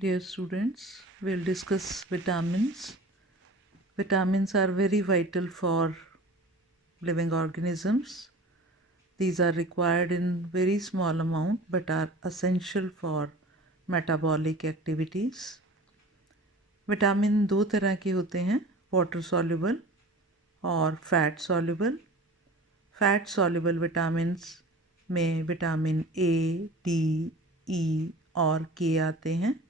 Dear students, we'll discuss vitamins. Vitamins are very vital for living organisms. These are required in very small amount but are essential for metabolic activities. Vitamin दो तरह के होते हैं, water soluble और fat soluble. Fat soluble vitamins में vitamin A, D, ई और के आते हैं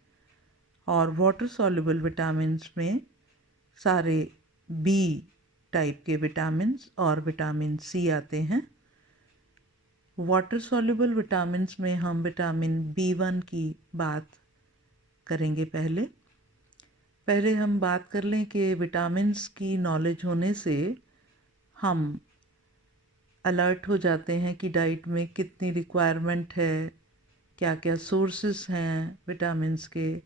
और वाटर सॉल्युबल विटामिन्स में सारे बी टाइप के विटामिन्स और विटामिन सी आते हैं। वाटर सॉल्युबल विटामिन्स में हम विटामिन B1 की बात करेंगे। पहले हम बात कर लें कि विटामिन्स की नॉलेज होने से हम अलर्ट हो जाते हैं कि डाइट में कितनी रिक्वायरमेंट है, क्या क्या सोर्सेस हैं विटामिन्स के,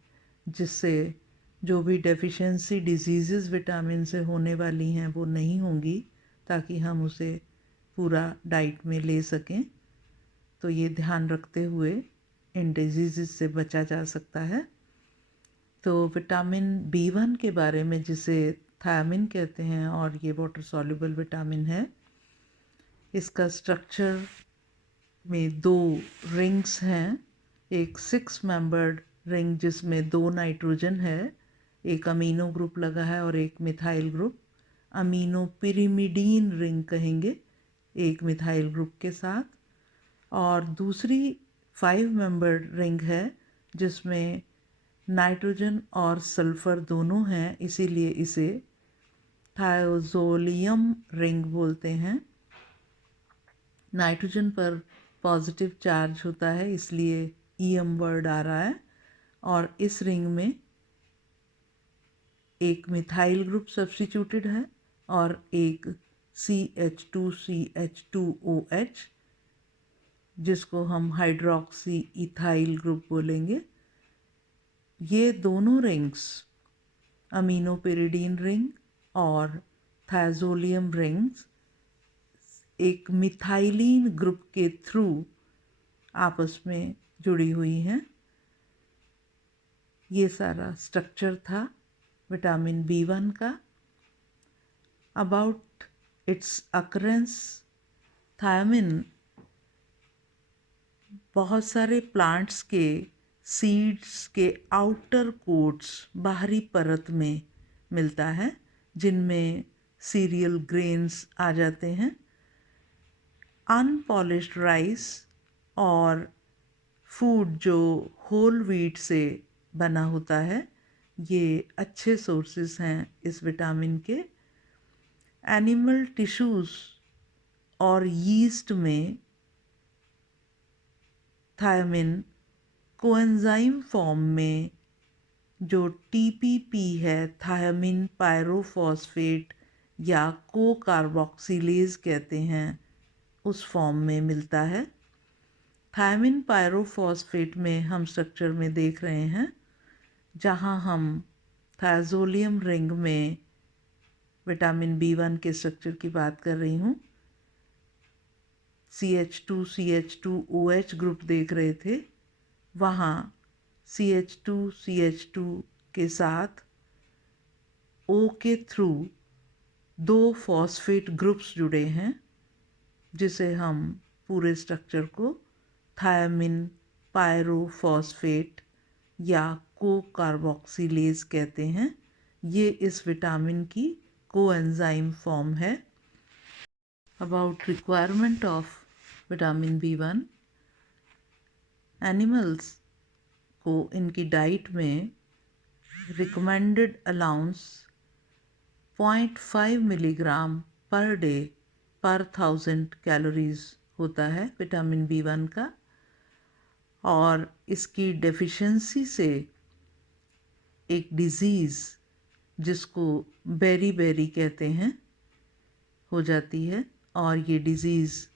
जिससे जो भी डेफिशिएंसी डिजीज़ विटामिन से होने वाली हैं वो नहीं होंगी, ताकि हम उसे पूरा डाइट में ले सकें। तो ये ध्यान रखते हुए इन डिजीज़ से बचा जा सकता है। तो विटामिन B1 के बारे में, जिसे थायमिन कहते हैं और ये वाटर सॉल्युबल विटामिन है, इसका स्ट्रक्चर में दो रिंग्स हैं। एक 6 मेंबर्ड रिंग जिसमें 2 नाइट्रोजन है, एक अमीनो ग्रुप लगा है और एक methyl group. Amino pyrimidine ring कहेंगे एक मिथाइल ग्रुप के साथ। और दूसरी 5 मेंबर्ड रिंग है जिसमें नाइट्रोजन और सल्फ़र दोनों हैं, इसीलिए इसे थायोजोलियम रिंग बोलते हैं। नाइट्रोजन पर पॉजिटिव चार्ज होता है, इसलिए ईएम वर्ड आ रहा है। और इस रिंग में एक मिथाइल ग्रुप सब्स्टिट्यूटेड है और एक CH2CH2OH, जिसको हम हाइड्रोक्सी इथाइल ग्रुप बोलेंगे। ये दोनों रिंग्स, अमीनो पिरिडीन रिंग और थायोजोलियम रिंग्स, एक मिथाइलिन ग्रुप के थ्रू आपस में जुड़ी हुई हैं। ये सारा स्ट्रक्चर था विटामिन B1 का। अबाउट इट्स अकरेंस, थायमिन बहुत सारे प्लांट्स के सीड्स के आउटर कोट्स, बाहरी परत में मिलता है, जिनमें सीरियल ग्रेन्स आ जाते हैं। अनपॉलिश्ड राइस और फूड जो होल व्हीट से बना होता है, ये अच्छे सोर्सेस हैं इस विटामिन के। एनिमल टिश्यूज़ और यीस्ट में थायमिन कोएंजाइम फॉर्म में, जो TPP है, थायमिन पायरोफॉस्फेट या को कार्बोक्सिलेज कहते हैं, उस फॉर्म में मिलता है। थायमिन पायरोफॉस्फेट में हम स्ट्रक्चर में देख रहे हैं, जहां हम थायोजोलियम रिंग में विटामिन B1 के स्ट्रक्चर की बात कर रही हूँ, CH2CH2OH ग्रुप देख रहे थे, वहाँ CH2CH2 के साथ O के थ्रू 2 फॉस्फेट ग्रुप्स जुड़े हैं, जिसे हम पूरे स्ट्रक्चर को थायमिन पायरोफॉस्फेट या को कार्बोक्सिलेज कहते हैं। ये इस विटामिन की कोएंजाइम फॉर्म है। About requirement of vitamin B1, animals को इनकी डाइट में recommended allowance 0.5 milligram per day पर 1000 कैलोरीज होता है विटामिन B1 का। और इसकी डेफिशिएंसी से एक डिज़ीज़ जिसको बेरी कहते हैं हो जाती है। और ये डिज़ीज़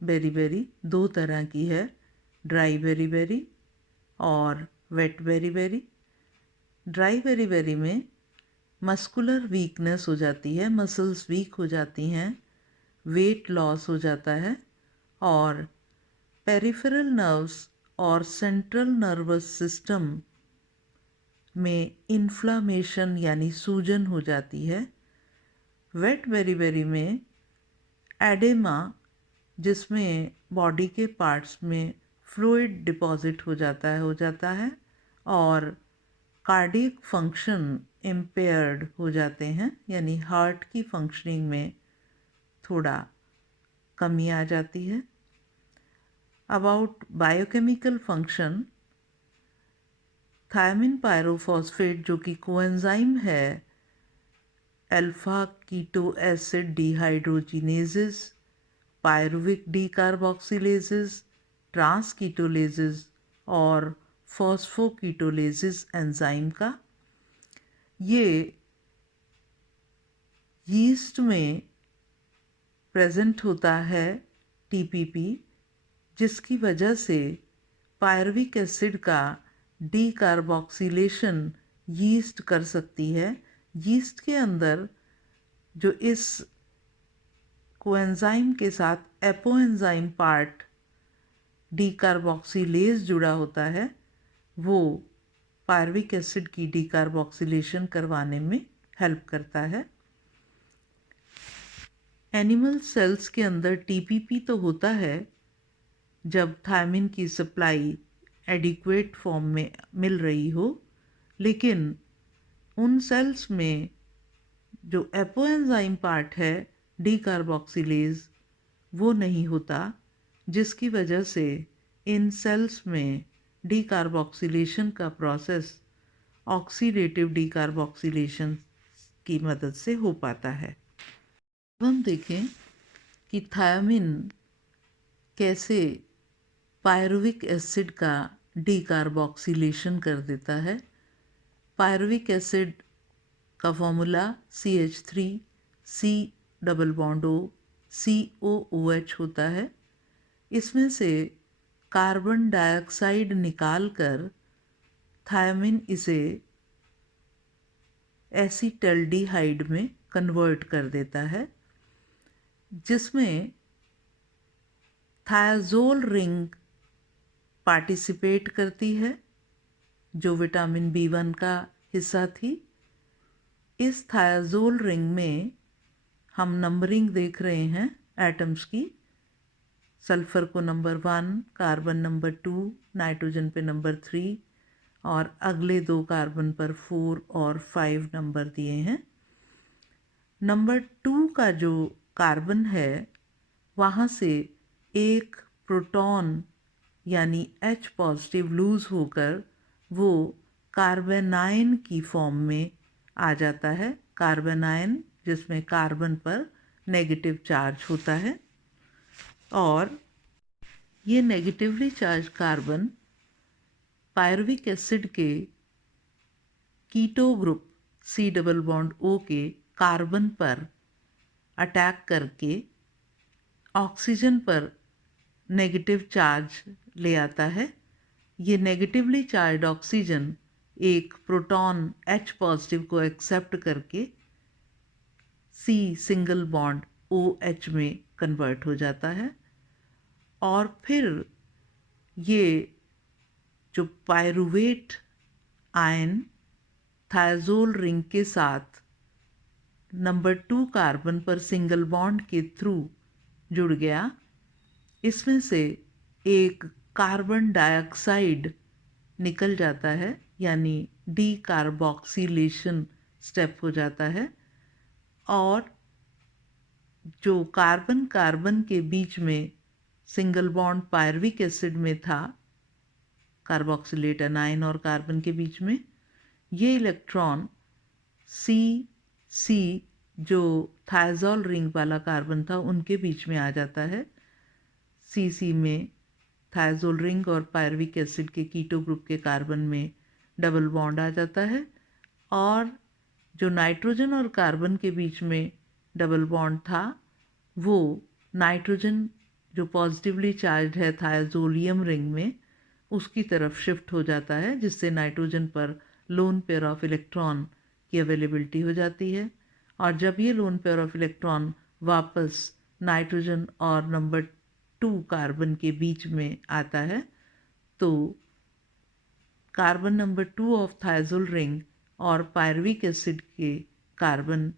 बेरी दो तरह की है, ड्राई बेरी और वेट बेरी। ड्राई बेरी में मस्कुलर वीकनेस हो जाती है, मसल्स वीक हो जाती हैं, वेट लॉस हो जाता है और पेरिफेरल नर्व्स और सेंट्रल नर्वस सिस्टम में इन्फ्लामेशन यानी सूजन हो जाती है। वेट बेरी में एडेमा, जिसमें बॉडी के पार्ट्स में फ्लूइड डिपॉजिट हो जाता है और कार्डियक फंक्शन इम्पेयर्ड हो जाते हैं, यानी हार्ट की फंक्शनिंग में थोड़ा कमी आ जाती है। About biochemical function, thiamine pyrophosphate जो कि कोएंजाइम है alpha keto acid dehydrogenases, pyruvic decarboxylases, transketolases और फॉस्फोकीटोलेजेस एंजाइम का, ये यीस्ट में प्रेजेंट होता है टीपीपी, जिसकी वजह से पायरुविक एसिड का डीकार्बोक्सिलेशन यीस्ट कर सकती है। यीस्ट के अंदर जो इस कोएंजाइम के साथ एपोएंजाइम पार्ट डीकार्बोक्सिलेज जुड़ा होता है, वो पायरुविक एसिड की डीकार्बोक्सिलेशन करवाने में हेल्प करता है। एनिमल सेल्स के अंदर टीपीपी तो होता है जब थायमिन की सप्लाई एडिक्वेट फॉर्म में मिल रही हो, लेकिन उन सेल्स में जो एपोएंजाइम पार्ट है डीकार्बोक्सिलेज वो नहीं होता, जिसकी वजह से इन सेल्स में डीकार्बोक्सिलेशन का प्रोसेस ऑक्सीडेटिव डीकार्बोक्सिलेशन की मदद से हो पाता है। अब हम देखें कि थायमिन कैसे पायरुविक एसिड का डीकार्बोक्सिलेशन कर देता है। पायरुविक एसिड का formula CH3C double bond O COOH होता है। इसमें से कार्बन डाइऑक्साइड निकालकर थायमिन इसे एसीटल्डिहाइड में कन्वर्ट कर देता है, जिसमें थायाजोल रिंग पार्टिसिपेट करती है जो विटामिन B1 का हिस्सा थी। इस थायाजोल रिंग में हम नंबरिंग देख रहे हैं एटम्स की। सल्फ़र को नंबर 1, कार्बन नंबर 2, नाइट्रोजन पे नंबर 3 और अगले 2 कार्बन पर 4 और 5 नंबर दिए हैं। नंबर 2 का जो कार्बन है वहाँ से एक प्रोटॉन यानी H पॉजिटिव लूज़ होकर वो कार्बेनाइन की फॉर्म में आ जाता है। कार्बेनाइन जिसमें कार्बन पर नेगेटिव चार्ज होता है, और ये negatively charge carbon pyruvic acid के keto group C double bond O के कार्बन पर अटैक करके ऑक्सीजन पर नेगेटिव चार्ज ले आता है। ये नेगेटिवली चार्ज ऑक्सीजन एक प्रोटॉन H पॉजिटिव को एक्सेप्ट करके C सिंगल बॉन्ड OH में कन्वर्ट हो जाता है, और फिर ये जो पायरुवेट आयन थायाजोल रिंग के साथ नंबर 2 कार्बन पर सिंगल बॉन्ड के थ्रू जुड़ गया। इसमें से एक कार्बन डाइऑक्साइड निकल जाता है, यानी डीकार्बोक्सिलेशन स्टेप हो जाता है, और जो कार्बन कार्बन के बीच में सिंगल बॉन्ड पायरुविक एसिड में था, कार्बोक्सिलेट एनाइन और कार्बन के बीच में, ये इलेक्ट्रॉन C जो थायाजोल रिंग वाला कार्बन था उनके बीच में आ जाता है। C में थायाजोल रिंग और पायरुविक एसिड के कीटो ग्रुप के कार्बन में डबल बॉन्ड आ जाता है, और जो नाइट्रोजन और कार्बन के बीच में डबल बॉन्ड था वो नाइट्रोजन जो पॉजिटिवली चार्ज है थायाजोलियम रिंग में उसकी तरफ शिफ्ट हो जाता है, जिससे नाइट्रोजन पर लोन पेयर ऑफ इलेक्ट्रॉन की अवेलेबिलिटी हो जाती है। और जब ये लोन पेयर ऑफ इलेक्ट्रॉन वापस नाइट्रोजन और नंबर 2 कार्बन के बीच में आता है तो कार्बन नंबर 2 ऑफ थायजोल रिंग और पायरविक एसिड के कार्बन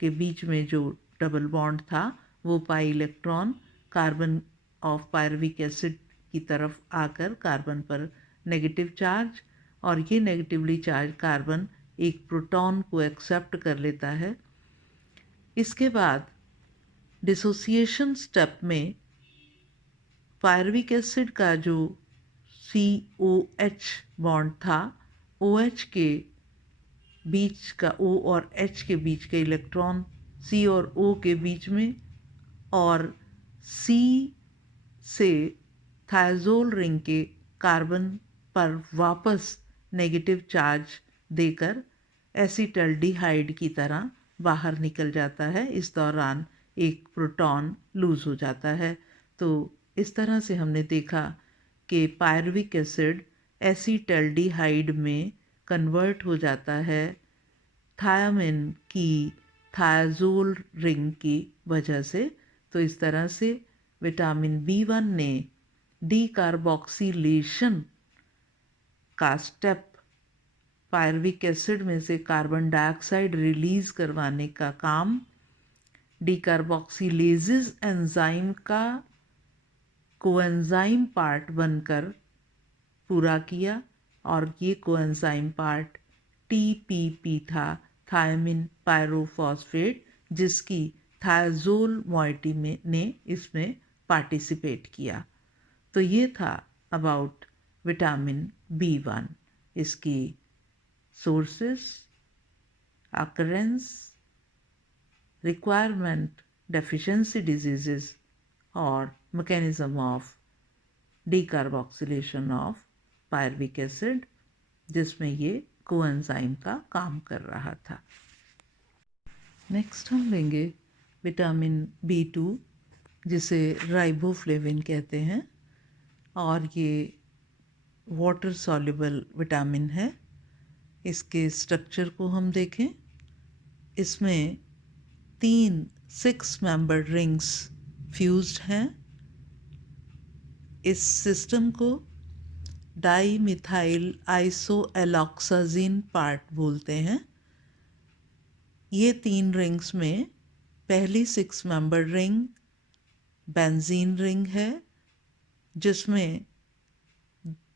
के बीच में जो डबल बॉन्ड था वो pi electron carbon of pyruvic acid की तरफ आकर कार्बन पर नेगेटिव चार्ज, और ये नेगेटिवली चार्ज कार्बन एक प्रोटॉन को एक्सेप्ट कर लेता है। इसके बाद डिसोसिएशन स्टेप में पायरविक एसिड का जो COH बॉन्ड था, OH के बीच का O और H के बीच के इलेक्ट्रॉन C और O के बीच में, और C से थायजोल रिंग के कार्बन पर वापस नेगेटिव चार्ज देकर एसीटल्डिहाइड की तरह बाहर निकल जाता है। इस दौरान एक प्रोटॉन लूज हो जाता है। तो इस तरह से हमने देखा कि पायरविक एसिड एसीटल्डिहाइड में कन्वर्ट हो जाता है थायामिन की थायाजोल रिंग की वजह से। तो इस तरह से विटामिन B1 ने डीकार्बोक्सिलेशन का स्टेप पायरविक एसिड में से कार्बन डाइऑक्साइड रिलीज करवाने का काम डीकार्बोक्सिलेजेस एंजाइम का कोएंजाइम पार्ट बनकर पूरा किया, और ये कोएंजाइम पार्ट TPP था, थायमिन पायरोफॉस्फेट, जिसकी थायजोल मॉइटी में ने इसमें पार्टिसिपेट किया। तो ये था अबाउट विटामिन B1, इसकी sources, occurrence, requirement, deficiency diseases और mechanism of decarboxylation of pyruvic acid, जिसमें ये कोएंजाइम का काम कर रहा था। नेक्स्ट हम लेंगे विटामिन B2, जिसे राइबोफ्लेविन कहते हैं, और ये वाटर सॉल्युबल विटामिन है। इसके स्ट्रक्चर को हम देखें, इसमें 3 6 मेंबर्ड रिंग्स फ्यूज्ड हैं। इस सिस्टम को डाई मिथाइल आइसोएलॉक्साजिन पार्ट बोलते हैं। ये 3 रिंग्स में पहली 6 मेंबर्ड रिंग बेंजीन रिंग है, जिसमें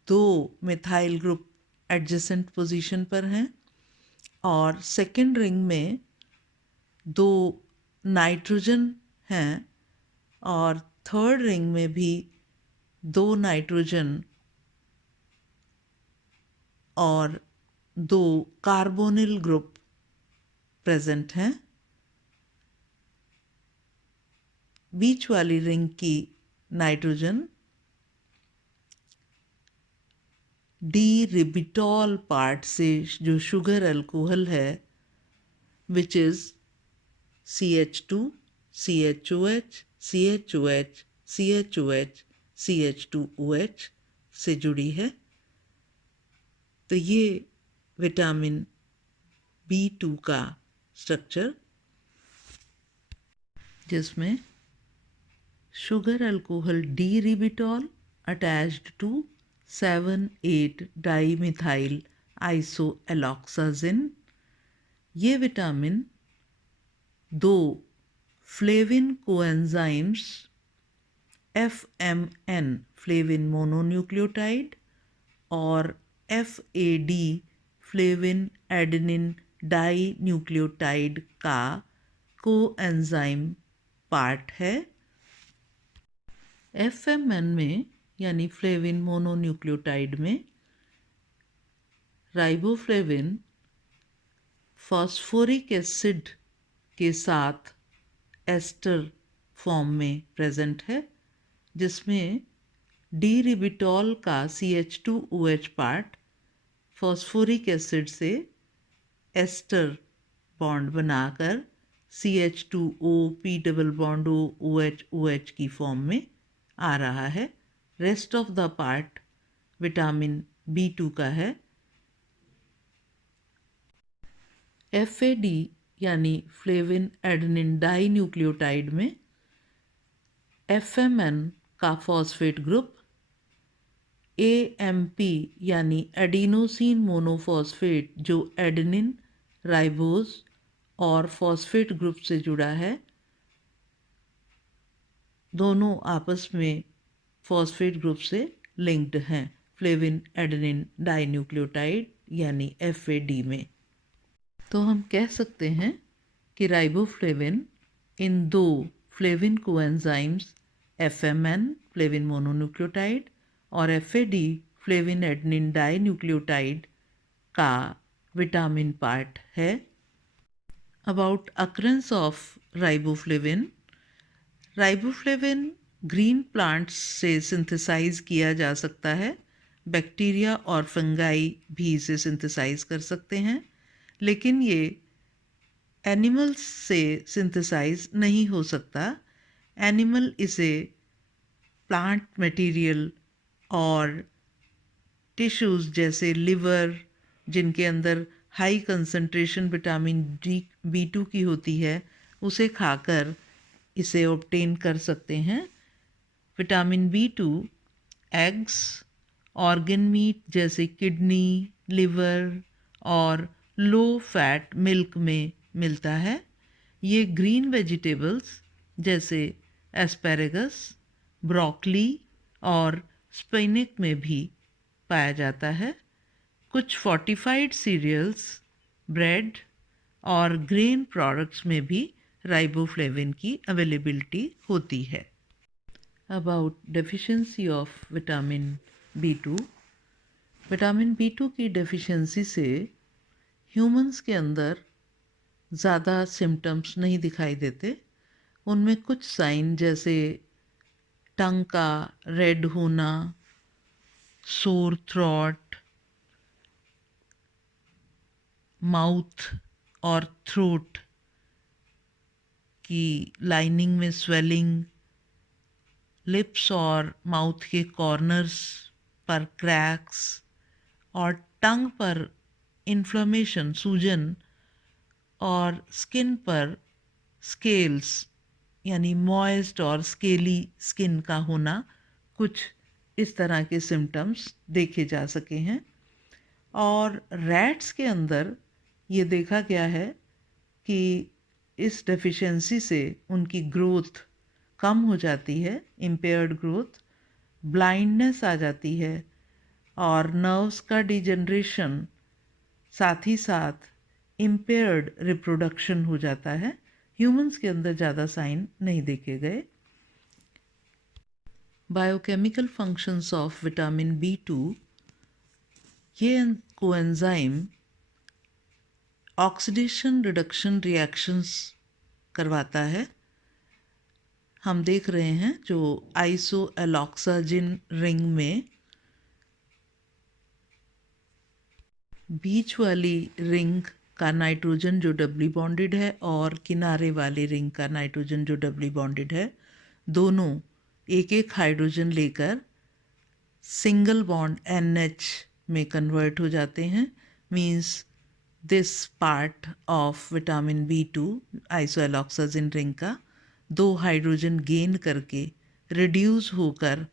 2 मिथाइल ग्रुप एडजेसेंट पोजीशन पर हैं, और सेकेंड रिंग में 2 नाइट्रोजन हैं, और थर्ड रिंग में भी 2 नाइट्रोजन और 2 कार्बोनिल ग्रुप प्रेजेंट हैं। बीच वाली रिंग की नाइट्रोजन डी-रिबिटॉल पार्ट से जो शुगर अल्कोहल है, which is CH2, CHOH, CHOH, CHOH, CH2OH से जुड़ी है। तो ये विटामिन B2 का स्ट्रक्चर, जिसमें sugar alcohol D ribitol attached to 7,8 dimethyl isoalloxazine. ये vitamin 2 flavin coenzymes FMN flavin mononucleotide और FAD flavin adenine dinucleotide का कोएंजाइम पार्ट है। FMN में यानी फ्लेविन मोनोन्यूक्लियोटाइड में राइबोफ्लेविन फॉस्फोरिक एसिड के साथ एस्टर फॉर्म में प्रेजेंट है, जिसमें डी-रिबिटॉल का CH2OH पार्ट फॉस्फोरिक एसिड से एस्टर बॉन्ड बनाकर CH2O P double bond OH की फॉर्म में आ रहा है। Rest of the part vitamin B2 का है। FAD यानी फ्लेविन एडेनिन डाई न्यूक्लियोटाइड में FMN का फॉस्फेट ग्रुप AMP यानी एडिनोसिन मोनोफॉस्फेट जो एडेनिन, राइबोज और फॉस्फेट ग्रुप से जुड़ा है, दोनों आपस में फॉस्फेट ग्रुप से लिंक्ड हैं फ्लेविन एडेनिन डाइन्यूक्लियोटाइड यानी FAD में। तो हम कह सकते हैं कि राइबोफ्लेविन इन दो flavin coenzymes FMN flavin mononucleotide और FAD फ्लेविन एडेनिन डाइन्यूक्लियोटाइड का विटामिन पार्ट है। About occurrence of riboflavin green plants से सिंथेसाइज किया जा सकता है। बैक्टीरिया और फंगाई भी इसे सिंथेसाइज कर सकते हैं, लेकिन ये एनिमल्स से सिंथेसाइज नहीं हो सकता। एनिमल इसे प्लांट मटेरियल और टिश्यूज़ जैसे लिवर, जिनके अंदर हाई कंसंट्रेशन विटामिन B2 की होती है, उसे खाकर इसे ऑब्टेन कर सकते हैं। Vitamin B2 eggs, organ meet जैसे किडनी, लिवर और लो फैट मिल्क में मिलता है। ये ग्रीन वेजिटेबल्स जैसे एस्पेरेगस, ब्रोकली और स्पिनच में भी पाया जाता है। कुछ फोर्टिफाइड सीरियल्स, ब्रेड और ग्रेन प्रोडक्ट्स में भी राइबोफ्लेविन की अवेलेबिलिटी होती है। About deficiency of vitamin B2। Vitamin B2 की डेफिशिएंसी से ह्यूमंस के अंदर ज़्यादा सिम्टम्स नहीं दिखाई देते। उनमें कुछ साइन जैसे टंग का रेड होना, सोर थ्रॉट, माउथ और थ्रोट की लाइनिंग में स्वेलिंग, लिप्स और माउथ के कॉर्नर्स पर क्रैक्स और टंग पर इन्फ्लेमेशन, सूजन और स्किन पर स्केल्स यानी मॉइस्ट और स्केली स्किन का होना, कुछ इस तरह के सिम्टम्स देखे जा सके हैं। और रैट्स के अंदर ये देखा गया है कि इस डेफिशिएंसी से उनकी ग्रोथ कम हो जाती है, इम्पेयर्ड ग्रोथ, ब्लाइंडनेस आ जाती है और नर्व्स का डिजनरेशन, साथ ही साथ इम्पेयर्ड रिप्रोडक्शन हो जाता है। ह्यूमंस के अंदर ज़्यादा साइन नहीं देखे गए। Biochemical functions of vitamin B2, ये कोएंजाइम ऑक्सीडेशन रिडक्शन रिएक्शंस करवाता है। हम देख रहे हैं जो आइसोएलॉक्साजिन रिंग में बीच वाली रिंग का नाइट्रोजन जो डबली बॉन्डेड है और किनारे वाली रिंग का नाइट्रोजन जो डबली बॉन्डेड है, दोनों एक एक हाइड्रोजन लेकर सिंगल बॉन्ड NH में कन्वर्ट हो जाते हैं। Means this part of vitamin B2 isoalloxazine ring का दो हाइड्रोजन गेन करके रिड्यूस होकर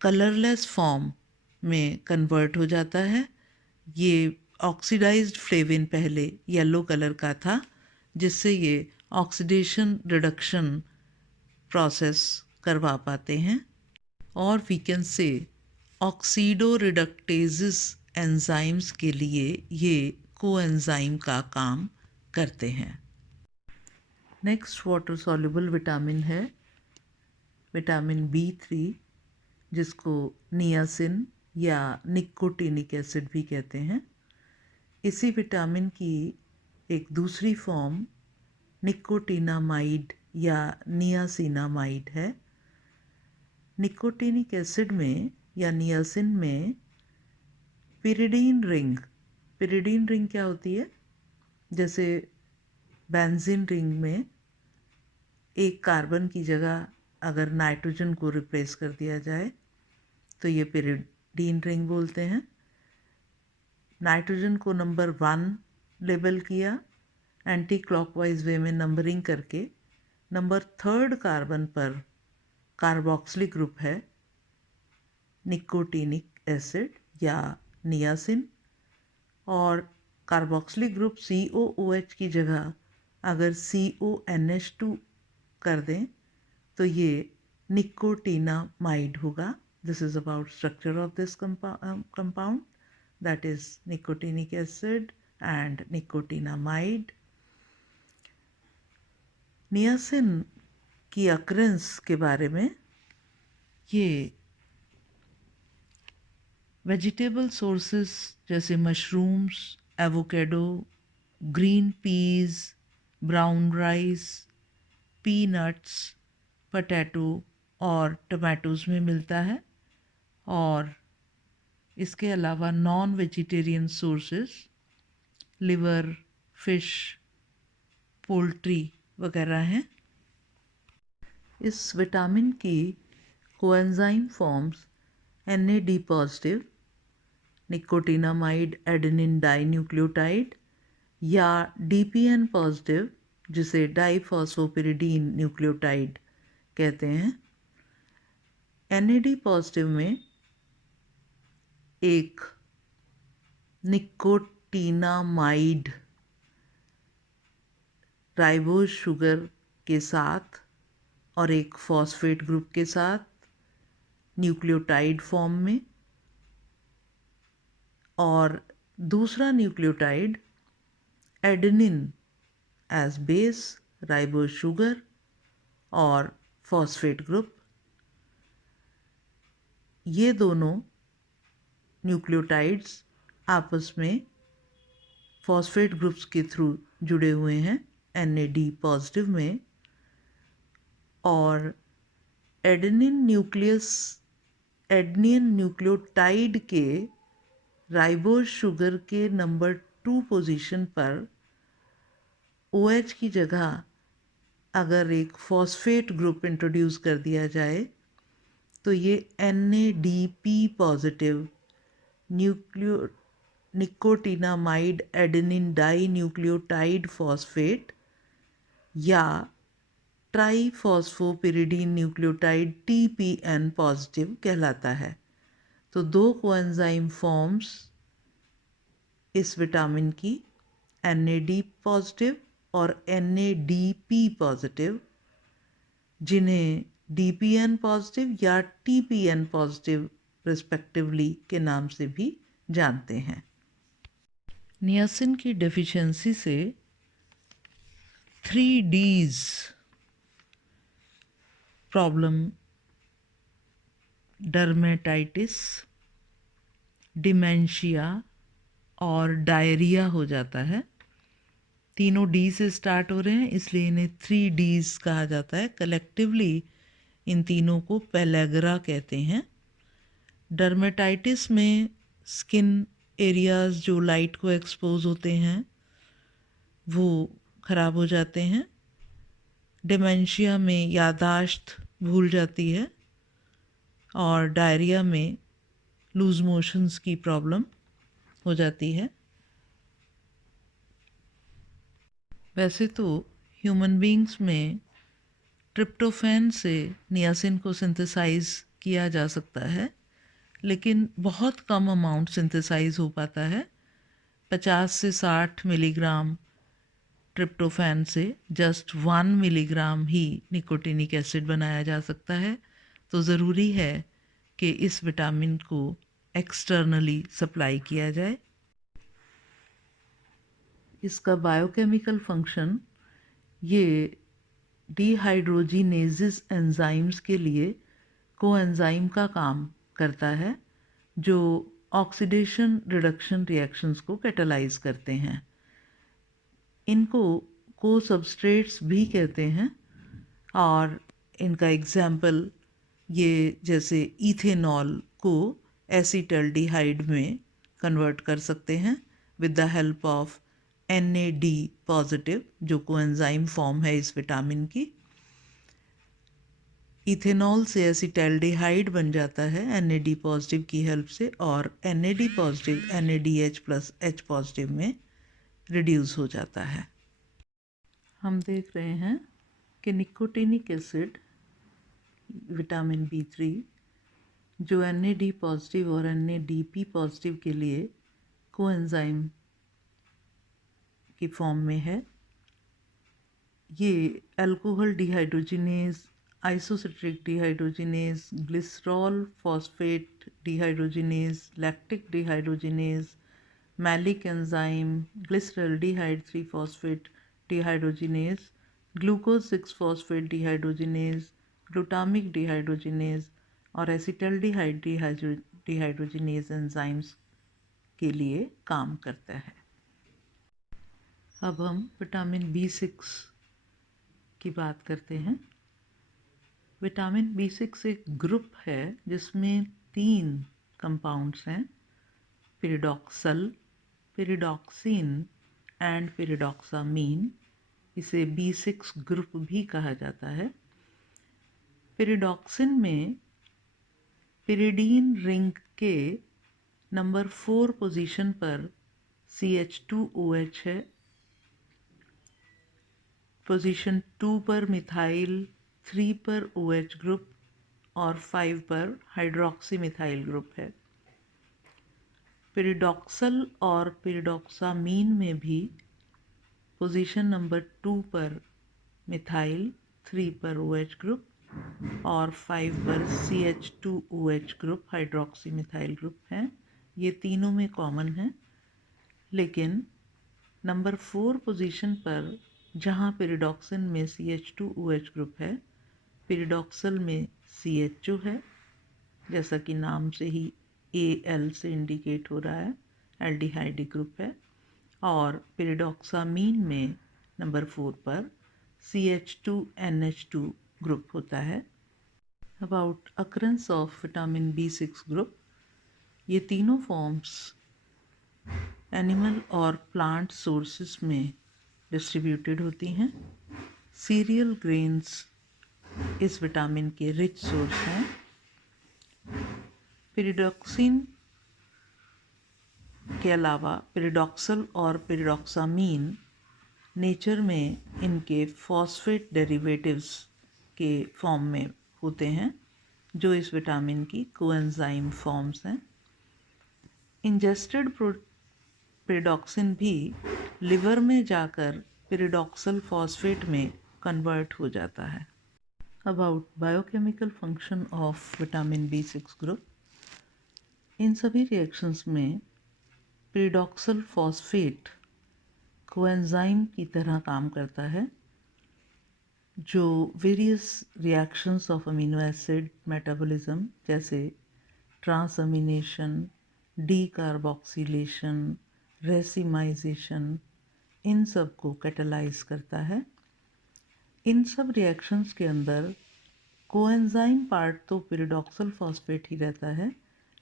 कलरलेस फॉर्म में कन्वर्ट हो जाता है। ये ऑक्सीडाइज्ड फ्लेविन पहले येलो कलर का था, जिससे ये ऑक्सीडेशन रिडक्शन प्रोसेस करवा पाते हैं। और we can say oxidoreductases enzymes के लिए ये कोएंजाइम का काम करते हैं। नेक्स्ट वाटर सॉल्युबल विटामिन है विटामिन B3, जिसको नियासिन या निकोटिनिक एसिड भी कहते हैं। इसी विटामिन की एक दूसरी फॉर्म निकोटिनामाइड या नियासिनामाइड है। निकोटिनिक एसिड में या नियासिन में पिरिडीन रिंग क्या होती है? जैसे बेंजीन रिंग में एक कार्बन की जगह अगर नाइट्रोजन को रिप्लेस कर दिया जाए तो ये पिरिडीन रिंग बोलते हैं। नाइट्रोजन को नंबर 1 लेबल किया, एंटी क्लॉकवाइज वे में नंबरिंग करके नंबर 3 कार्बन पर कार्बोक्सिलिक ग्रुप है, निकोटिनिक एसिड या नियासिन, और कार्बोक्सिलिक ग्रुप COOH की जगह अगर CONH2 कर दें तो ये निकोटिनामाइड होगा. This is about structure of this compound, that is nicotinic acid and nicotinamide. Niacin की अक्रेंस के बारे में, ये वेजिटेबल सोर्सेस जैसे mushrooms, avocado, green peas, brown rice, peanuts, potato और टमाटोज़ में मिलता है. और इसके अलावा non vegetarian sources liver, fish, poultry वगैरह हैं. इस विटामिन की coenzyme forms NAD positive, nicotinamide adenine dinucleotide, या DPN पॉजिटिव जिसे डाइफॉस्फोपिरिडीन न्यूक्लियोटाइड कहते हैं. NAD पॉजिटिव में एक निकोटिनामाइड राइबोज शुगर के साथ और एक फॉस्फेट ग्रुप के साथ न्यूक्लियोटाइड फॉर्म में, और दूसरा nucleotide adenine as base, ribose sugar और फॉस्फेट ग्रुप. ये दोनों न्यूक्लियोटाइड्स आपस में फॉस्फेट ग्रुप्स के थ्रू जुड़े हुए हैं NAD पॉजिटिव में. और एडेनिन न्यूक्लियोटाइड के राइबोज शुगर के नंबर 2 पोजीशन पर OH की जगह अगर एक फॉस्फेट ग्रुप इंट्रोड्यूस कर दिया जाए तो ये NADP positive nicotinamide adenine dinucleotide phosphate या ट्राइफॉस्फोपिरिडीन न्यूक्लियोटाइड TPN पॉजिटिव कहलाता है. तो दो कोएंजाइम फॉर्म्स इस विटामिन की, NAD पॉजिटिव और NADP पॉजिटिव, जिन्हें DPN पॉजिटिव या TPN पॉजिटिव रिस्पेक्टिवली के नाम से भी जानते हैं. नियासिन की डेफिशिएंसी से 3Ds प्रॉब्लम, डर्मेटाइटिस, डिमेंशिया और डायरिया हो जाता है. तीनों D से स्टार्ट हो रहे हैं इसलिए इन्हें 3Ds कहा जाता है. कलेक्टिवली इन तीनों को पेलेग्रा कहते हैं. डर्मेटाइटिस में स्किन एरियाज जो लाइट को एक्सपोज होते हैं वो ख़राब हो जाते हैं. डिमेंशिया में यादाश्त भूल जाती है. और डायरिया में लूज मोशंस की प्रॉब्लम हो जाती है. वैसे तो ह्यूमन बीइंग्स में ट्रिप्टोफैन से नियासिन को सिंथेसाइज किया जा सकता है, लेकिन बहुत कम अमाउंट सिंथेसाइज हो पाता है. 50 से 60 मिलीग्राम ट्रिप्टोफैन से जस्ट 1 मिलीग्राम ही निकोटिनिक एसिड बनाया जा सकता है. तो ज़रूरी है कि इस विटामिन को एक्सटर्नली सप्लाई किया जाए. इसका बायोकेमिकल फंक्शन ये डिहाइड्रोजिनेसिस एंजाइम्स के लिए कोएंजाइम का काम करता है जो ऑक्सीडेशन रिडक्शन रिएक्शंस को कैटालाइज करते हैं. इनको को सबस्ट्रेट्स भी कहते हैं और इनका एग्जाम्पल ये जैसे इथेनॉल को एसिटल्डिहाइड में कन्वर्ट कर सकते हैं with the help of NAD positive जो कोएंजाइम फॉर्म है इस विटामिन की. इथेनॉल से एसिटल्डिहाइड बन जाता है NAD पॉजिटिव की हेल्प से, और NAD positive NADH plus H positive में रिड्यूस हो जाता है. हम देख रहे हैं कि निकोटिनिक एसिड विटामिन B3 जो NAD पॉजिटिव और NADP पॉजिटिव के लिए कोएंजाइम की फॉर्म में है। ये alcohol dehydrogenase, isocitric dehydrogenase, glycerol phosphate dehydrogenase, lactic dehydrogenase, malic enzyme, glyceraldehyde 3 phosphate dehydrogenase, glucose 6 phosphate dehydrogenase, glutamic dehydrogenase और एसिटल्डिहाइड डिहाइड्रोजिनेज एंजाइम्स के लिए काम करता है। अब हम विटामिन B6 की बात करते हैं। विटामिन B6 एक ग्रुप है जिसमें 3 कंपाउंड्स हैं, पिरिडॉक्सल, पिरिडॉक्सिन एंड पिरिडॉक्सामीन। इसे B6 ग्रुप भी कहा जाता है। पिरिडॉक्सिन में पिरिडीन रिंग के नंबर 4 पोजीशन पर CH2OH है, पोजीशन 2 पर मिथाइल, 3 पर OH ग्रुप और 5 पर हाइड्रोक्सी मिथाइल ग्रुप है। पिरिडॉक्सल और पिरिडॉक्सामीन में भी पोजीशन नंबर 2 पर मिथाइल, 3 पर OH ग्रुप और 5 पर CH2OH group hydroxy methyl group हैं। ये तीनों में कॉमन है, लेकिन नंबर 4 पोजीशन पर जहाँ पिरिडॉक्सिन में CH2OH ग्रुप है, पिरिडॉक्सल में CHO है, जैसा कि नाम से ही Al से इंडिकेट हो रहा है, एल्डिहाइड ग्रुप है। और पिरिडॉक्सामीन में नंबर 4 पर CH2NH2 ग्रुप होता है। About occurrence of vitamin B6 group, ये तीनों फॉर्म्स एनिमल और प्लांट सोर्सेस में डिस्ट्रीब्यूटेड होती हैं। सीरियल ग्रेन्स इस विटामिन के रिच सोर्स हैं। पिरिडॉक्सिन के अलावा पिरिडॉक्सल और पिरिडॉक्सामीन नेचर में इनके फॉस्फेट डेरिवेटिव्स के फॉर्म में होते हैं, जो इस विटामिन की कोएंजाइम फॉर्म्स हैं। इंजेस्टेड पिरिडॉक्सिन भी लिवर में जाकर पिरिडॉक्सल फॉस्फेट में कन्वर्ट हो जाता है। About biochemical function of vitamin B6 group, इन सभी रिएक्शंस में पिरिडॉक्सल फॉस्फेट कोएंजाइम की तरह काम करता है, जो various reactions of amino acid metabolism जैसे ट्रांसअमीनेशन, डीकार्बोक्सिलेशन, रेसिमाइजेशन, इन सब को कैटालाइज करता है। इन सब रिएक्शंस के अंदर कोएंजाइम पार्ट तो पिरिडॉक्सल फॉस्फेट ही रहता है,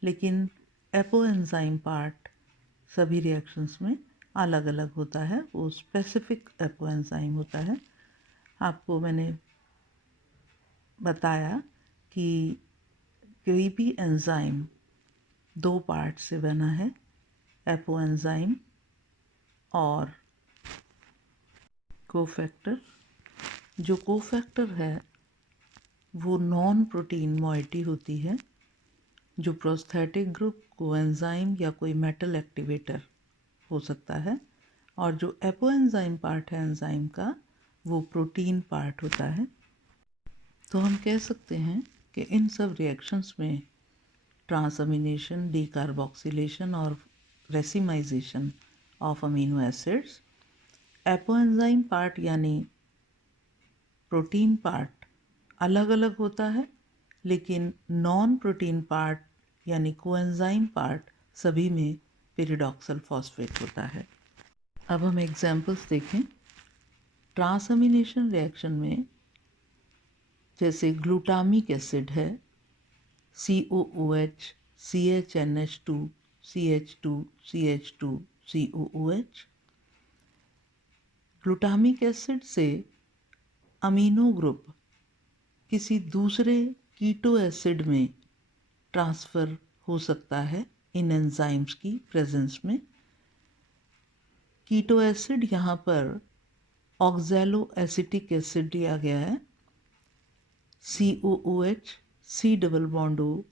लेकिन एपोएंजाइम पार्ट सभी रिएक्शंस में अलग अलग होता है। वो स्पेसिफिक एपोएंजाइम होता है। आपको मैंने बताया कि कोई भी एंजाइम 2 पार्ट से बना है, एपोएंजाइम और कोफैक्टर। जो कोफैक्टर है वो नॉन प्रोटीन मॉइटी होती है, जो प्रोस्थेटिक ग्रुप, कोएंजाइम या कोई मेटल एक्टिवेटर हो सकता है। और जो एपोएंजाइम पार्ट है एंजाइम का, वो प्रोटीन पार्ट होता है। तो हम कह सकते हैं कि इन सब रिएक्शंस में ट्रांसअमीनेशन, डीकार्बोक्सिलेशन और racemisation of amino acids, apoenzyme part यानी प्रोटीन पार्ट अलग अलग होता है, लेकिन नॉन प्रोटीन पार्ट यानी कोएंजाइम पार्ट सभी में पिरिडॉक्सल फॉस्फेट होता है। अब हम एग्जाम्पल्स देखें। ट्रांसअमीनेशन रिएक्शन में जैसे ग्लूटामिक एसिड है, COOH, CHNH2, CH2, CH2, COOH। Glutamic acid से अमीनो ग्रुप किसी दूसरे कीटो एसिड में ट्रांसफ़र हो सकता है इन एंजाइम्स की प्रेजेंस में। कीटो एसिड यहाँ पर ऑक्सैलो एसिटिक एसिड दिया गया है, COOH, C double bond O,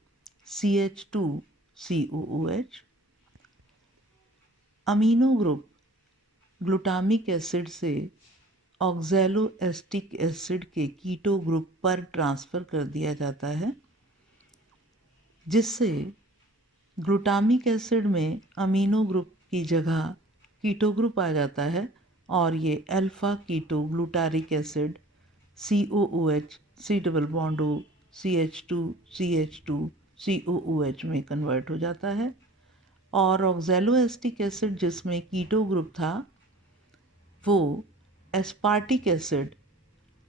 CH2COOH। Amino group glutamic acid से ऑक्सैलोएसिटिक एसिड के कीटो ग्रुप पर ट्रांसफ़र कर दिया जाता है, जिससे ग्लूटामिक एसिड में अमीनो ग्रुप की जगह कीटो ग्रुप आ जाता है और ये alpha keto glutaric acid COOH C double bond O CH2 COOH में कन्वर्ट हो जाता है। और ऑक्सैलोएसिटिक एसिड जिसमें कीटो ग्रुप था वो एस्पार्टिक एसिड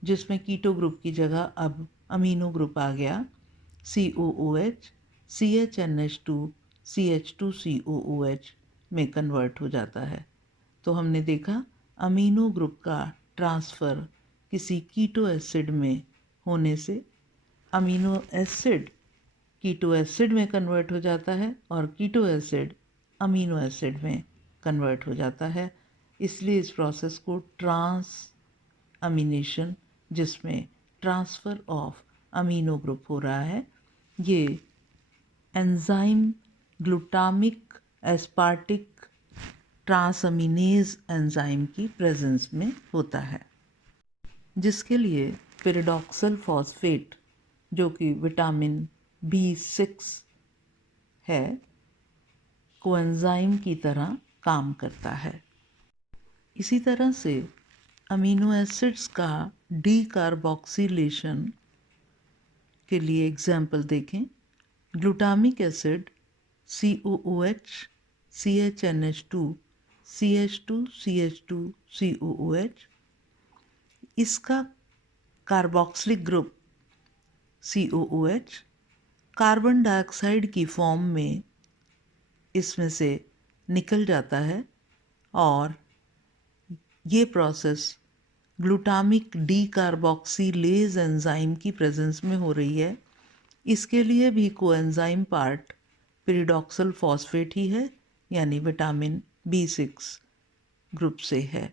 जिसमें कीटो ग्रुप की जगह अब अमीनो ग्रुप आ गया COOH CHNH2 CH2COOH में कन्वर्ट हो जाता है। तो हमने देखा अमीनो ग्रुप का ट्रांसफ़र किसी कीटो एसिड में होने से अमीनो एसिड कीटो एसिड में कन्वर्ट हो जाता है और कीटो एसिड अमीनो एसिड में कन्वर्ट हो जाता है। इसलिए इस प्रोसेस को ट्रांस अमीनेशन, जिसमें ट्रांसफ़र ऑफ अमीनो ग्रुप हो रहा है, ये एंजाइम ग्लूटामिक एस्पार्टिक ट्रांसअमीनेज एंजाइम की प्रेजेंस में होता है, जिसके लिए पिरिडॉक्सल फॉस्फेट जो कि विटामिन B6 है, कोएंजाइम की तरह काम करता है। इसी तरह से अमीनो एसिड्स का डीकार्बोक्सिलेशन के लिए एग्जाम्पल देखें। Glutamic acid COOH CHNH2 CH2 COOH, इसका carboxylic group COOH carbon dioxide की फॉर्म में इसमें से निकल जाता है और ये प्रोसेस ग्लूटामिक डीकार्बोक्सिलेज एंजाइम की प्रेजेंस में हो रही है। इसके लिए भी कोएंजाइम पार्ट पिरिडॉक्सल फॉस्फेट ही है, यानी विटामिन B6 ग्रुप से है।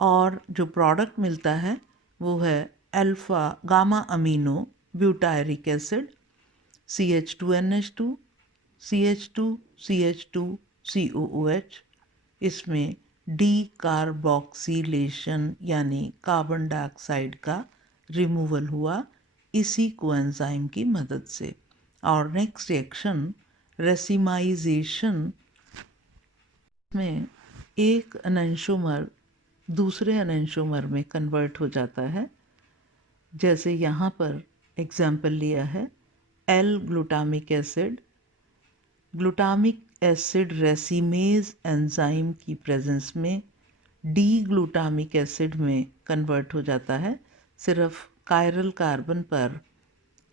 और जो प्रोडक्ट मिलता है वो है alpha gamma amino butyric acid CH2NH2 CH2 COOH। इसमें डीकार्बोक्सिलेशन यानी कार्बन डाइऑक्साइड का रिमूवल हुआ इसी कोएंजाइम की मदद से। और नेक्स्ट रिएक्शन रेसिमाइजेशन में एक एनेंटियोमर दूसरे एनेंटियोमर में कन्वर्ट हो जाता है। जैसे यहाँ पर एग्जाम्पल लिया है L glutamic acid. Glutamic acid racemase enzyme की प्रेजेंस में डी ग्लूटामिक एसिड में कन्वर्ट हो जाता है। सिर्फ कायरल कार्बन पर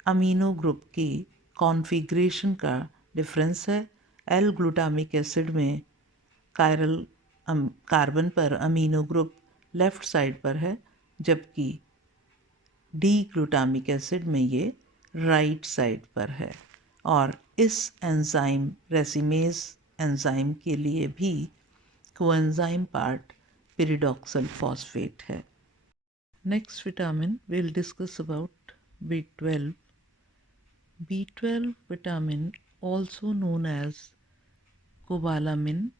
अमीनो ग्रुप की कॉन्फ़िगरेशन का डिफरेंस है। एल ग्लूटामिक एसिड में कायरल कार्बन पर अमीनो ग्रुप लेफ़्ट साइड पर है, जबकि डी ग्लूटामिक एसिड में ये राइट साइड पर है। और इस एंजाइम रेसिमेज एंजाइम के लिए भी कोएंजाइम पार्ट पिरिडॉक्सल फॉस्फेट है। Next vitamin we'll discuss about B12. B12 vitamin, also known as cobalamin,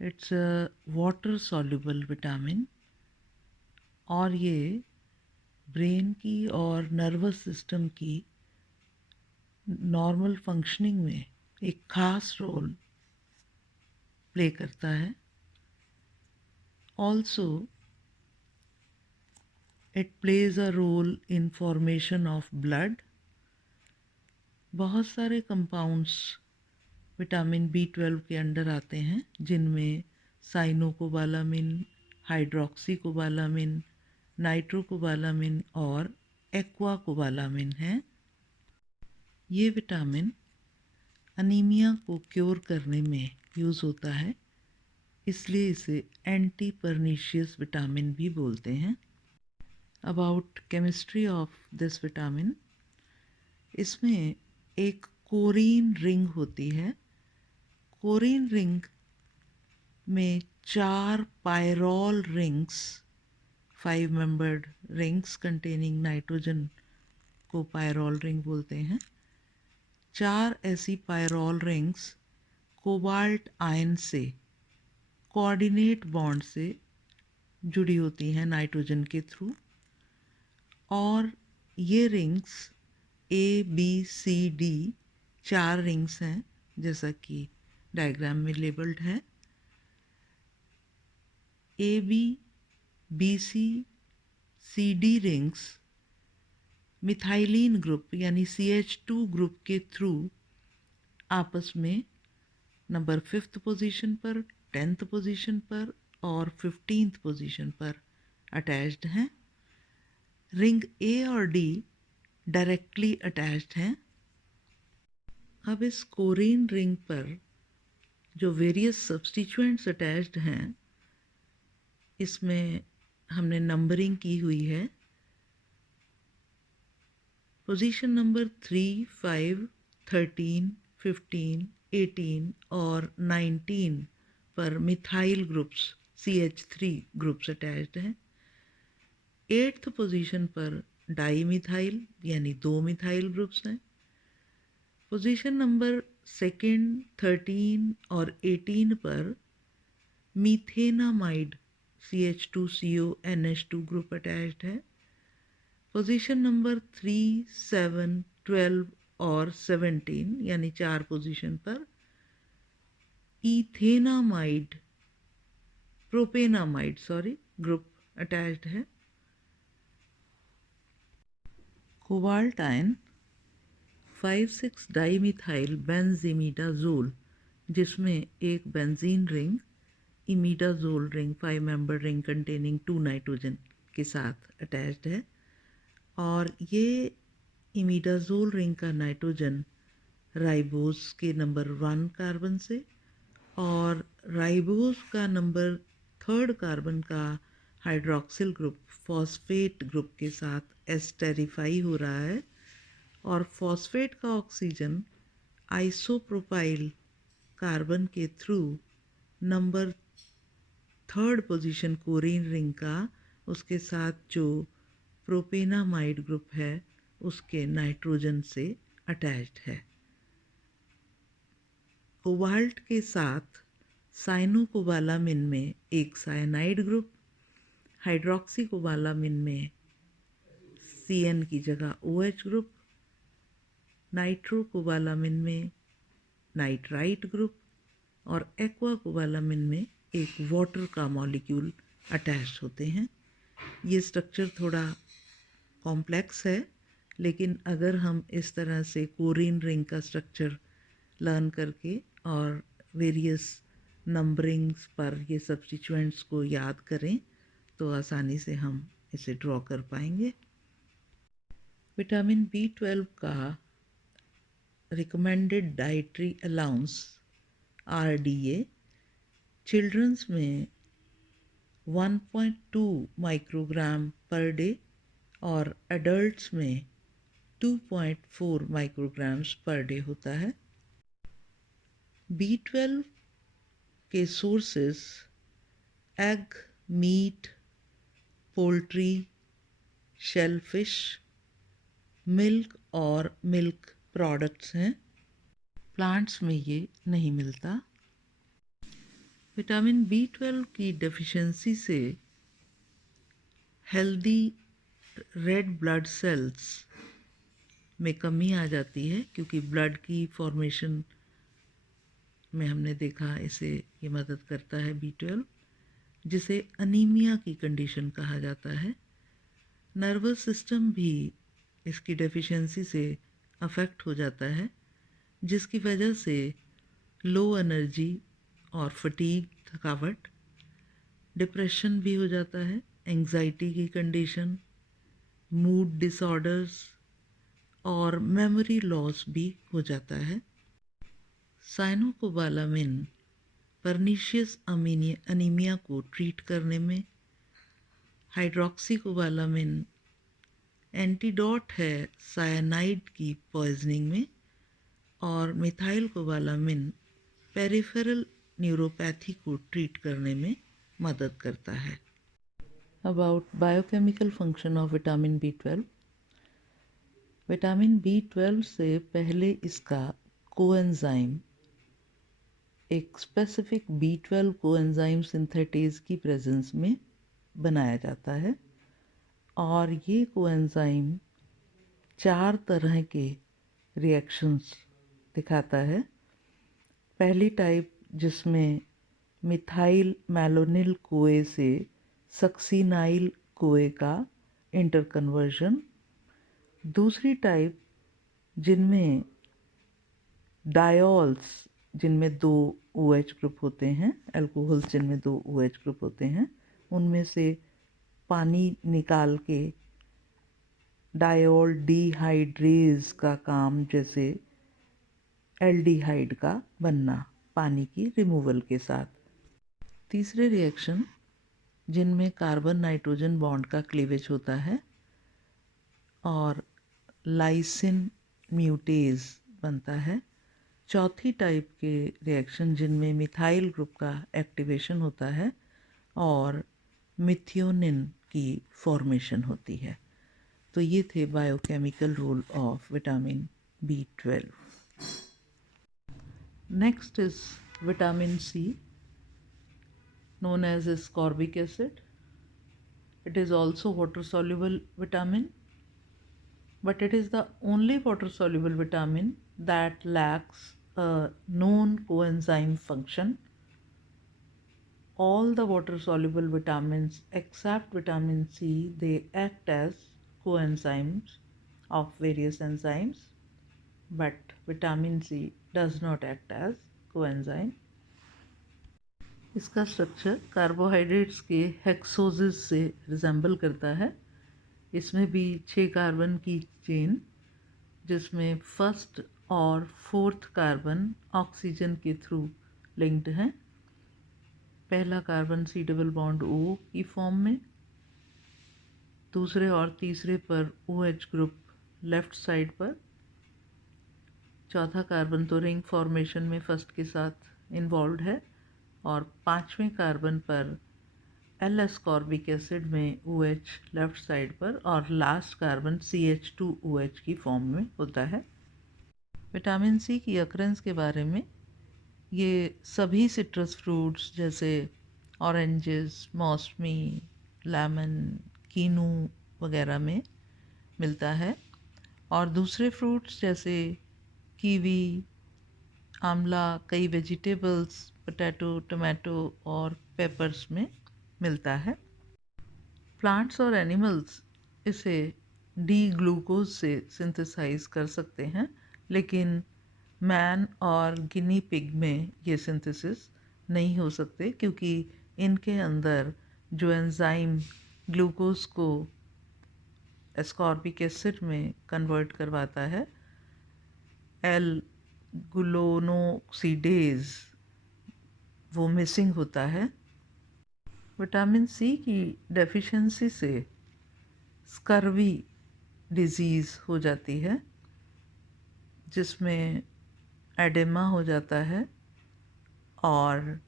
it's a water soluble vitamin और ये ब्रेन की और नर्वस सिस्टम की नॉर्मल फंक्शनिंग में एक ख़ास रोल प्ले करता है। Also it plays a role in formation of blood. बहुत सारे कंपाउंड्स विटामिन B12 के अंडर आते हैं, जिनमें साइनोकोबालामिन, हाइड्रोक्सीकोबालामिन, नाइट्रोकोबालामिन और एक्वाकोबालामिन हैं। ये विटामिन अनीमिया को क्योर करने में यूज़ होता है, इसलिए इसे एंटी परनीशियस विटामिन भी बोलते हैं। About chemistry of this vitamin, इसमें एक कोरीन रिंग होती है। कोरीन रिंग में 4 pyrrole rings, 5 membered rings containing nitrogen को पायरोल रिंग बोलते हैं। 4 ऐसी पायरोल रिंग्स कोबाल्ट आयन से कोऑर्डिनेट बॉन्ड से जुड़ी होती हैं नाइट्रोजन के थ्रू, और ये रिंग्स ABCD 4 रिंग्स हैं जैसा कि डायग्राम में लेबल्ड है। ABBCCD रिंग्स मिथाइलिन ग्रुप यानी CH2 ग्रुप के थ्रू आपस में नंबर 5th पोजीशन पर, 10th पोजीशन पर और 15th पोजीशन पर अटैच्ड हैं। रिंग A और D डायरेक्टली अटैच्ड हैं। अब इस कोरीन रिंग पर जो वेरियस सब्स्टिट्यूएंट्स अटैच्ड हैं, इसमें हमने नंबरिंग की हुई है। पोजीशन नंबर 3, 5, 13, 15, 18 और 19 पर methyl groups CH3 groups attached हैं। 8th पोजीशन पर डाई मिथाइल यानी 2 मिथाइल ग्रुप्स हैं। पोजीशन नंबर 2, 13 और 18 पर मीथेनामाइड CH2CO NH2 ग्रुप अटैच्ड है। पोजीशन नंबर 3, 7, 12 और 17 यानी 4 पोजीशन पर प्रोपेनामाइड ग्रुप अटैच्ड है। कोबाल्ट आयन 5,6 डाईमिथाइल बेंजीमिडाजोल, जिसमें एक benzene ring, imidazole ring 5 member ring containing 2 nitrogen के साथ अटैच्ड है, और ये इमिडाजोल रिंग का नाइट्रोजन राइबोस के नंबर 1 कार्बन से और राइबोस का नंबर 3rd कार्बन का हाइड्रोक्सिल ग्रुप फॉस्फेट ग्रुप के साथ एस्टेरिफाई हो रहा है, और फॉस्फेट का ऑक्सीजन आइसोप्रोपाइल कार्बन के through number 3rd position corrin ring का उसके साथ जो प्रोपेनामाइड ग्रुप है उसके नाइट्रोजन से अटैच्ड है। कोबाल्ट के साथ साइनोकोबालामिन में एक साइनाइड ग्रुप, हाइड्रोक्सीकोबालामिन में CN की जगह OH ग्रुप, नाइट्रोकोबालामिन में नाइट्राइट ग्रुप और एक्वाकोबालामिन में एक वाटर का मॉलिक्यूल अटैच होते हैं। ये स्ट्रक्चर थोड़ा कॉम्प्लेक्स है, लेकिन अगर हम इस तरह से कोरीन रिंग का स्ट्रक्चर लर्न करके और वेरियस नंबरिंग्स पर ये सब्स्टिट्यूएंट्स को याद करें तो आसानी से हम इसे ड्रॉ कर पाएंगे। विटामिन B12 का recommended dietary allowance RDA childrens में 1.2 माइक्रोग्राम पर डे और एडल्ट्स में 2.4 माइक्रोग्राम्स पर डे होता है। B12 के sources egg, meat, poultry, shellfish, milk और मिल्क प्रोडक्ट्स हैं। प्लांट्स में ये नहीं मिलता। विटामिन B12 की डेफिशिएंसी से हेल्दी रेड ब्लड सेल्स में कमी आ जाती है, क्योंकि ब्लड की फॉर्मेशन में हमने देखा इसे ये मदद करता है B12, जिसे अनीमिया की कंडीशन कहा जाता है। नर्वस सिस्टम भी इसकी डेफिशिएंसी से अफेक्ट हो जाता है, जिसकी वजह से लो एनर्जी और फटीग, थकावट, डिप्रेशन भी हो जाता है, एंग्जाइटी की कंडीशन, मूड डिसऑर्डर्स और मेमोरी लॉस भी हो जाता है। साइनोकोबालामिन परनीशियस अनीमिया को ट्रीट करने में, हाइड्रोक्सीकोबालामिन एंटीडोट है साइनाइड की पॉइजनिंग में, और मिथाइल कोबालामिन पेरिफेरल न्यूरोपैथी को ट्रीट करने में मदद करता है। About biochemical function of vitamin B12, vitamin B12 से पहले इसका कोएंजाइम, एक स्पेसिफिक B12 कोएंजाइम सिंथेटेज की प्रेजेंस में बनाया जाता है और ये कोएंजाइम 4 तरह के रिएक्शंस दिखाता है। पहली टाइप जिसमें मिथाइल मैलोनिल कोए से सक्सीनाइल कोए का इंटरकन्वर्जन, दूसरी टाइप जिनमें डायोल्स जिनमें 2 OH ग्रुप होते हैं, अल्कोहल्स जिनमें 2 OH ग्रुप होते हैं, उनमें से पानी निकाल के डायोल डिहाइड्रेज का काम, जैसे एल्डिहाइड का बनना पानी की रिमूवल के साथ। तीसरे रिएक्शन जिनमें कार्बन नाइट्रोजन बॉन्ड का क्लीवेज होता है और लाइसिन म्यूटेज बनता है। चौथी टाइप के रिएक्शन जिनमें मिथाइल ग्रुप का एक्टिवेशन होता है और मिथियोनिन की फॉर्मेशन होती है। तो ये थे biochemical role of vitamin B12। Next is vitamin C, known as ascorbic acid. It is also water soluble vitamin, but it is the only water soluble vitamin that lacks a known coenzyme function. All the water soluble vitamins except vitamin C, they act as coenzymes of various enzymes, but vitamin C does not act as coenzyme. इसका structure carbohydrates के हेक्सोसिस से resemble करता है। इसमें भी 6 carbon की chain, जिसमें first और फोर्थ कार्बन ऑक्सीजन के थ्रू लिंक्ड हैं। पहला कार्बन C+O की फॉर्म में, दूसरे और तीसरे पर OH ग्रुप लेफ्ट साइड पर, चौथा कार्बन तो रिंग फॉर्मेशन में फर्स्ट के साथ इन्वॉल्व है और 5वें कार्बन पर L ascorbic एसिड में OH लेफ्ट साइड पर और लास्ट कार्बन CH2OH की फॉर्म में होता है। विटामिन C की अकरेंस के बारे में, ये सभी सिट्रस फ्रूट्स जैसे ऑरेंजेस, मौसमी, लेमन, कीनू वगैरह में मिलता है और दूसरे फ्रूट्स जैसे कीवी, आंवला, कई वेजिटेबल्स, पोटैटो, टमाटो और पेपर्स में मिलता है। प्लांट्स और एनिमल्स इसे डी ग्लूकोज से सिंथेसाइज कर सकते हैं, लेकिन मैन और गिनी पिग में ये सिंथेसिस नहीं हो सकते क्योंकि इनके अंदर जो एंजाइम ग्लूकोज को एस्कॉर्बिक एसिड में कन्वर्ट करवाता है, एल ग्लूकोनोक्सीडेज, वो मिसिंग होता है। विटामिन C की डेफिशिएंसी से स्कर्वी डिजीज़ हो जाती है, जिसमें एडेमा हो जाता है और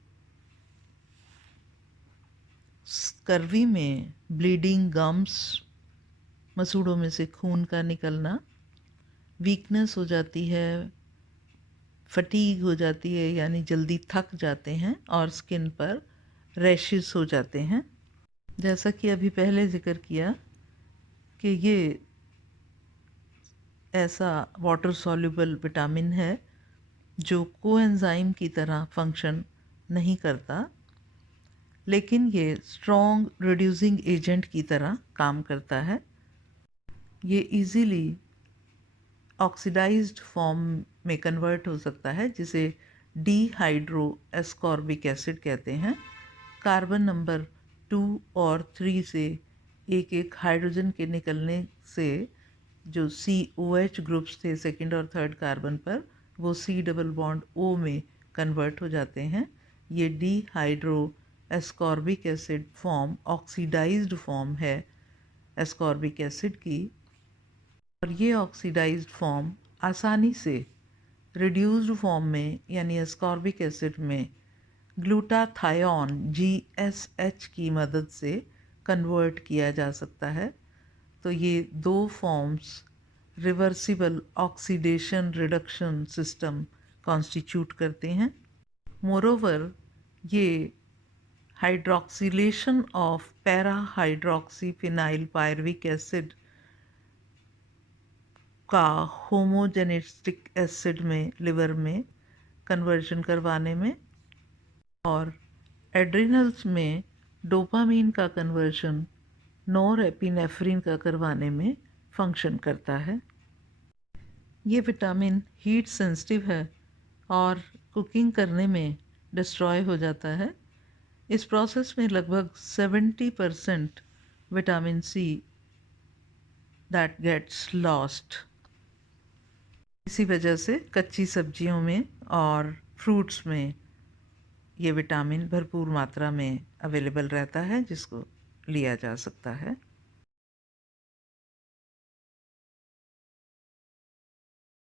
स्कर्वी में ब्लीडिंग गम्स, मसूड़ों में से खून का निकलना, वीकनेस हो जाती है, फटीग हो जाती है यानी जल्दी थक जाते हैं और स्किन पर रैशेस हो जाते हैं। जैसा कि अभी पहले जिक्र किया कि ये ऐसा वाटर सॉल्युबल विटामिन है जो कोएंजाइम की तरह फंक्शन नहीं करता, लेकिन ये स्ट्रॉन्ग रिड्यूसिंग एजेंट की तरह काम करता है। ये इजीली ऑक्सीडाइज्ड फॉर्म में कन्वर्ट हो सकता है, जिसे डिहाइड्रो एस्कॉर्बिक एसिड कहते हैं। कार्बन नंबर 2 और 3 से एक एक हाइड्रोजन के निकलने से जो COH ग्रुप्स थे सेकंड और थर्ड कार्बन पर, वो C+O में कन्वर्ट हो जाते हैं। ये dehydro ascorbic acid form oxidized form है एस्कॉर्बिक एसिड की, और ये ऑक्सीडाइज्ड फॉर्म आसानी से रिड्यूस्ड फॉर्म में यानी एस्कॉर्बिक एसिड में ग्लूटाथायोन GSH की मदद से कन्वर्ट किया जा सकता है। तो ये 2 forms reversible oxidation reduction system constitute करते हैं। मोरोवर ये hydroxylation of para hydroxy phenyl pyruvic acid का होमोजेनिस्टिक एसिड में लिवर में कन्वर्जन करवाने में और एड्रिनल्स में डोपामीन का कन्वर्जन नॉरएपिनेफ्रिन का करवाने में फंक्शन करता है। ये विटामिन हीट सेंसिटिव है और कुकिंग करने में डिस्ट्रॉय हो जाता है। इस प्रोसेस में लगभग 70% vitamin C that gets lost. इसी वजह से कच्ची सब्जियों में और फ्रूट्स में ये विटामिन भरपूर मात्रा में अवेलेबल रहता है, जिसको लिया जा सकता है।